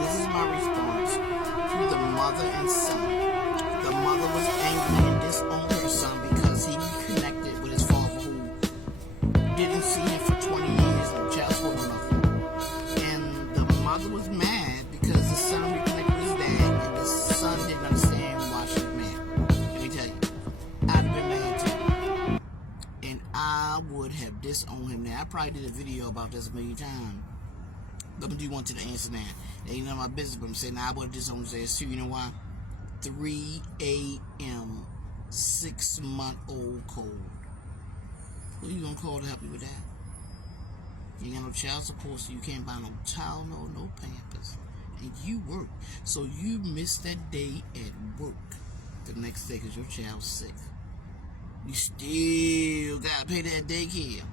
This is my response to the mother and son. The mother was angry and disowned her son because he reconnected with his father, who didn't see him for 20 years, no child support or nothing. And the mother was mad because the son reconnected with his dad, and the son didn't understand why she was mad. Let me tell you, I'd have been mad too. And I would have disowned him. Now, I probably did a video about this a million times. But I'm going to do one to the answer now. It ain't none of my business, but I'm saying I would have disowned his ass too. You know why? 3 a.m. 6-month-old cold. Who you gonna call to help you with that? You ain't got no child support, so you can't buy no Tylenol, no Pampers. And you work. So you missed that day at work the next day because your child's sick. You still gotta pay that daycare.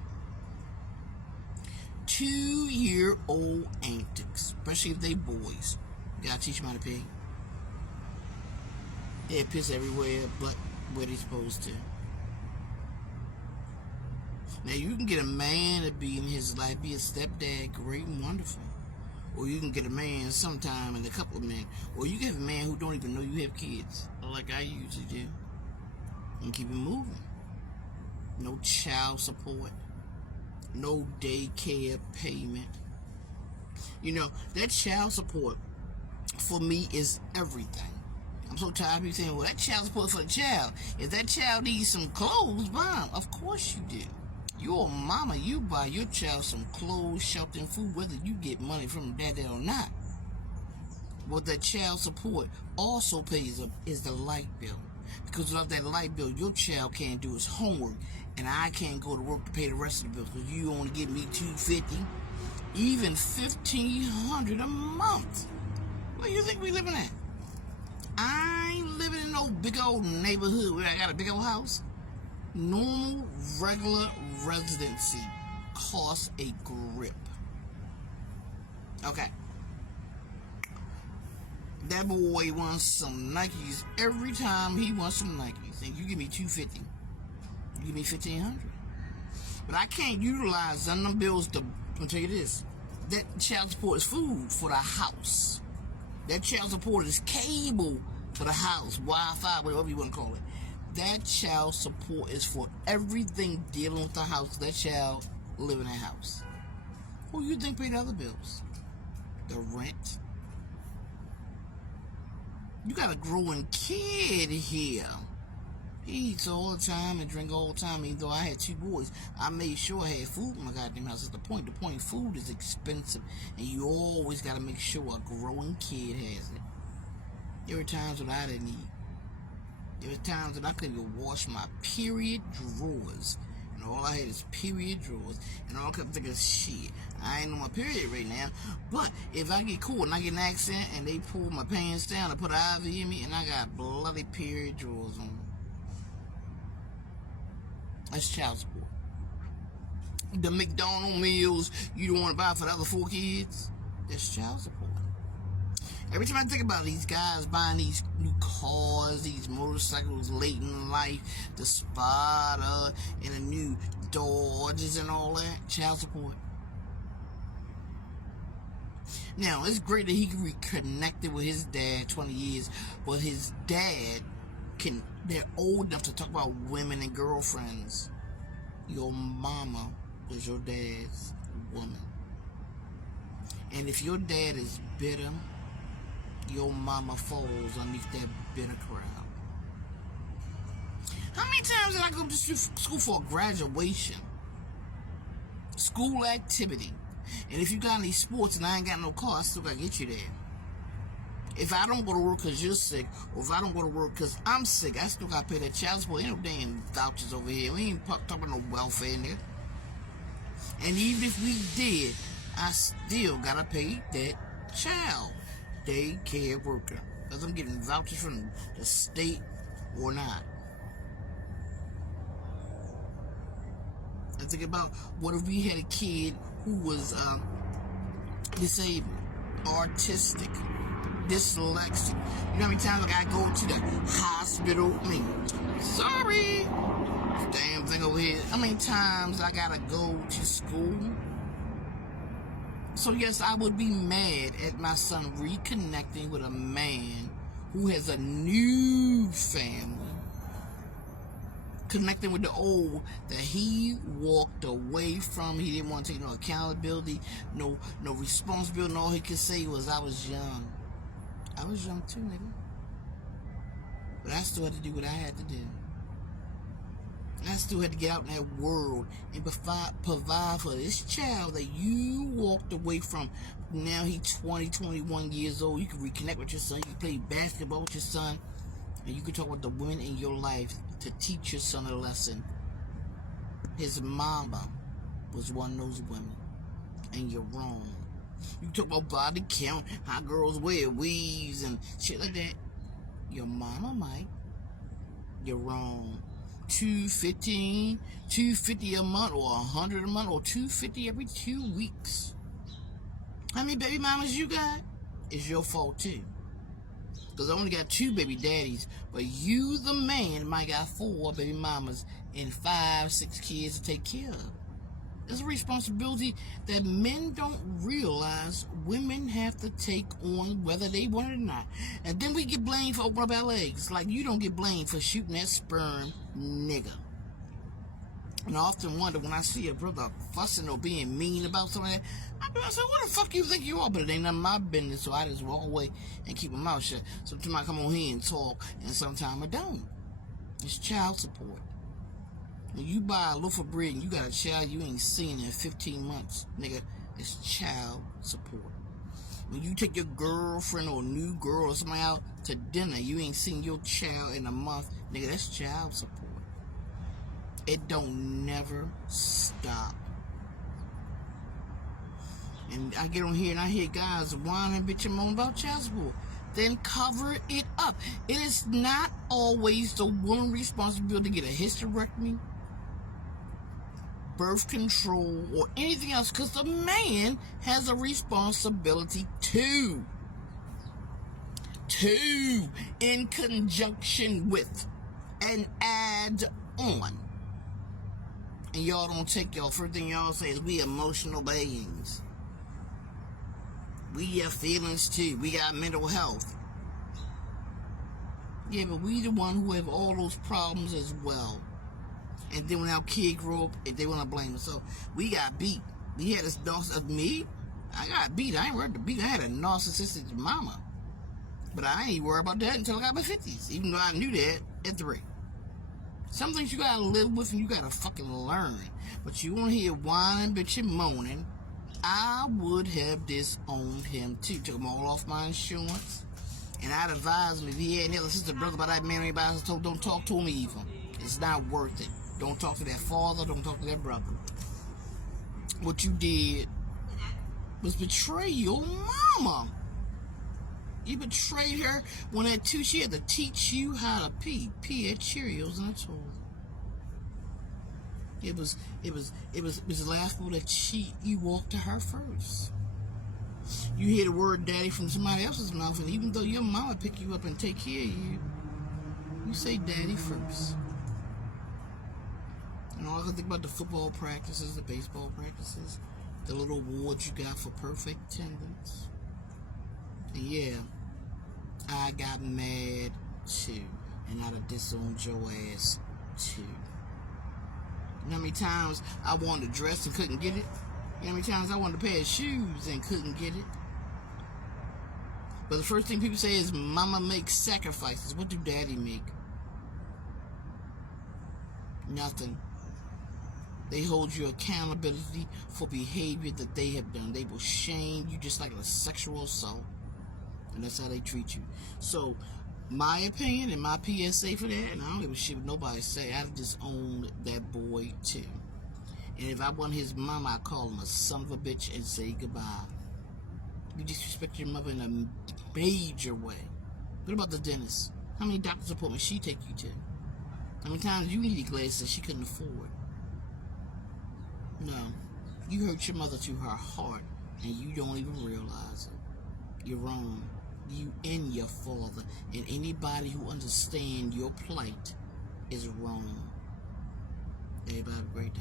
2-year-old antics, especially if they boys. You gotta teach them how to pay. They piss everywhere but where they supposed to. Now you can get a man to be in his life, be a stepdad, great and wonderful. Or you can get a man sometime and a couple of men. Or you can have a man who don't even know you have kids, like I usually do. And keep it moving. No child support. No daycare payment. You know, that child support for me is everything. I'm so tired of people saying, well, that child support for the child. If that child needs some clothes, buy them. Of course you do. You're a mama, you buy your child some clothes, shelter, and food, whether you get money from daddy or not. What that child support also pays is the light bill. Because without that light bill, your child can't do his homework, and I can't go to work to pay the rest of the bills because you only give me $250, even $1,500 a month. Where do you think we living at? I ain't living in no big old neighborhood where I got a big old house. Normal, regular residency costs a grip. Okay. That boy wants some Nikes every time he wants some Nikes. And you give me $250. You give me $1,500. But I can't utilize none of them bills to, I'll tell you this. That child support is food for the house. That child support is cable for the house, Wi-Fi, whatever you want to call it. That child support is for everything dealing with the house. That child live in that house. Who you think pay the other bills? The rent. You got a growing kid here. He eats all the time and drink all the time. Even though I had 2 boys, I made sure I had food in my goddamn house. That's the point. The point, food is expensive, and you always got to make sure a growing kid has it. There were times when I didn't eat. There were times that I couldn't even wash my period drawers. And all I had is period drawers. And all I could think is, shit, I ain't on my period right now. But if I get caught and I get an accident and they pull my pants down and put an IV in me and I got bloody period drawers on. That's child support. The McDonald's meals you don't want to buy for the other 4 kids, that's child support. Every time I think about these guys buying these new cars, these motorcycles late in life, the Spada and the new Dodges and all that, child support. Now, it's great that he reconnected with his dad 20 years, but his dad they're old enough to talk about women and girlfriends. Your mama was your dad's woman. And if your dad is bitter, your mama falls underneath that bitter crowd. How many times did I go to school for a graduation? School activity. And if you got any sports and I ain't got no car, I still gotta get you there. If I don't go to work because you're sick, or if I don't go to work because I'm sick, I still gotta pay that child support. Ain't no damn vouchers over here. We ain't talking about no welfare in there. And even if we did, I still gotta pay that child daycare worker, whether I'm getting vouchers from the state or not. I think about, what if we had a kid who was disabled, autistic, dyslexic? You know how many times I gotta go to the hospital? Sorry, damn thing over here. How many times I gotta go to school? So yes, I would be mad at my son reconnecting with a man who has a new family, connecting with the old that he walked away from. He didn't want to take no accountability, no responsibility, and all he could say was, I was young. I was young too, nigga. But I still had to do what I had to do. I still had to get out in that world and provide for this child that you walked away from. Now he's 20, 21 years old. You can reconnect with your son. You can play basketball with your son. And you can talk with the women in your life to teach your son a lesson. His mama was one of those women. And you're wrong. You talk about body count, how girls wear weaves and shit like that. Your mama might. You're wrong. $250 a month, or $100 a month, or $250 every 2 weeks. How many baby mamas you got? It's your fault too. Because I only got 2 baby daddies, but you, the man, might got 4 baby mamas and 5, 6 kids to take care of. It's a responsibility that men don't realize women have to take on, whether they want it or not. And then we get blamed for opening up our legs. Like, you don't get blamed for shooting that sperm, nigga. And I often wonder when I see a brother fussing or being mean about something like that, I say, what the fuck you think you are? But it ain't none of my business, so I just walk away and keep my mouth shut. Sometimes I come on here and talk, and sometimes I don't. It's child support. When you buy a loaf of bread and you got a child you ain't seen in 15 months, nigga, it's child support. When you take your girlfriend or new girl or somebody out to dinner, you ain't seen your child in a month, nigga, that's child support. It don't never stop. And I get on here and I hear guys whining, bitching, moaning about child support. Then cover it up. It is not always the woman's responsibility to get a hysterectomy, birth control, or anything else, because the man has a responsibility too. In conjunction with and add on. And y'all don't take y'all. First thing y'all say is we emotional beings. We have feelings too. We got mental health. Yeah, but we the one who have all those problems as well. And then when our kid grow up, they want to blame us. So we got beat. We had this narcissist. Me, I got beat. I ain't worried about beat. I had a narcissistic mama. But I ain't worried about that until I got my 50s. Even though I knew that at 3. Some things you gotta live with and you gotta fucking learn. But you want to hear whining, bitching, moaning. I would have disowned him too. Took him all off my insurance. And I'd advise him if he had any other sister, brother, by that man, anybody else told, don't talk to him even. It's not worth it. Don't talk to that father. Don't talk to that brother. What you did was betray your mama. You betrayed her when at 2 she had to teach you how to pee at Cheerios in the toilet. It was laughable that you walked to her first. You hear the word daddy from somebody else's mouth, and even though your mama pick you up and take care of you, you say daddy first. And all I can think about the football practices, the baseball practices, the little awards you got for perfect attendance. And yeah, I got mad too, and I'd have disowned your ass too. You know how many times I wanted to dress and couldn't get it? You know how many times I wanted a pair of shoes and couldn't get it? But the first thing people say is, mama makes sacrifices. What do daddy make? Nothing. They hold you accountability for behavior that they have done. They will shame you just like a sexual assault. And that's how they treat you. So, my opinion and my PSA for that, and I don't give a shit what nobody say, I'd disown that boy too. And if I wasn't his mama, I'd call him a son of a bitch and say goodbye. You disrespect your mother in a major way. What about the dentist? How many doctor's appointments she take you to? How many times you needed glasses she couldn't afford? No. You hurt your mother to her heart, and you don't even realize it. You're wrong. You and your father, and anybody who understands your plight is wrong. Everybody have a great day.